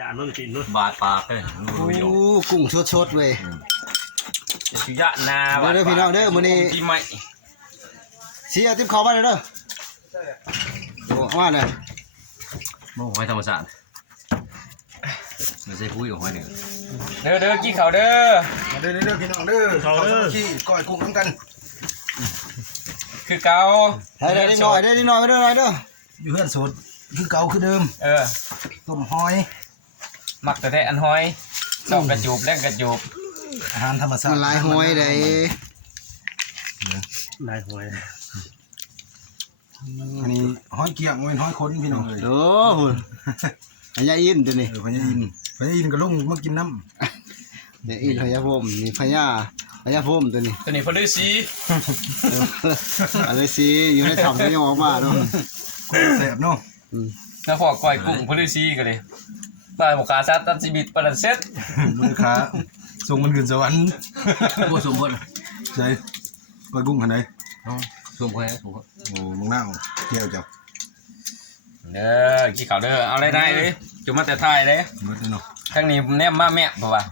อย่านุ่นกินนุ่น บาดปากเลย โอ้กุ้งชดๆเว้ย สุยะนา เด้อพี่น้องเด้อมื้อนี้ ที่ใหม่ สิเอาติ๊บเข้ามาเด้อโอ้มาเลย โอ้หอยธรรมชาติไม่ใช่คุยกับหอยหนึ่ง เด้อกินข้าวเด้อ มาเด้อพี่น้องเด้อเขาขี้ก้อยกุ้งน้ำกัน คือเก่า ได้นิดหน่อยได้นิดหน่อยมาเด้อหน่อยเด้อ อยู่เฮือนสดคือเก่าคือเดิม ต้มหอย มักแต่อันหอยชอบกระจูบแลกกระจูบ อาหารธรรมชาติ มันหลายหอยได้ นายหวย อันนี้หอยเกี๊ยงเป็นหอยคนพี่น้องเลย โอ้โหอันยาอินตัวนี้ พญาอินก็ลงมากินน้ ยาอินพญาพรมนี่พญาพรมตัวนี้ ตัวนี้พลือสี อะไรสิอยู่ในถ้ำก็ยังออกมาเนาะ ำคนแสบเนาะ แล้วพอก้อยกุ้งพลือสีกันเลยบ้านบุคาซัดตัดชีวิตประดันเซ็ต มือขาส่งมันขึ้นสวรรค์ บัวสมบูรณ์ ใช่ก้อยกุ้งขนาดไหน สมบูรณ์สมบูรณ์ โอ้มึงนั่งเกี่ยวจับ เด้อกินข้าวเด้อเอาอะไรได้เลยจุ่มมาแต่ไทยเลย มืดเนาะ ครั้งนี้แนมมาแม่เพราะว่า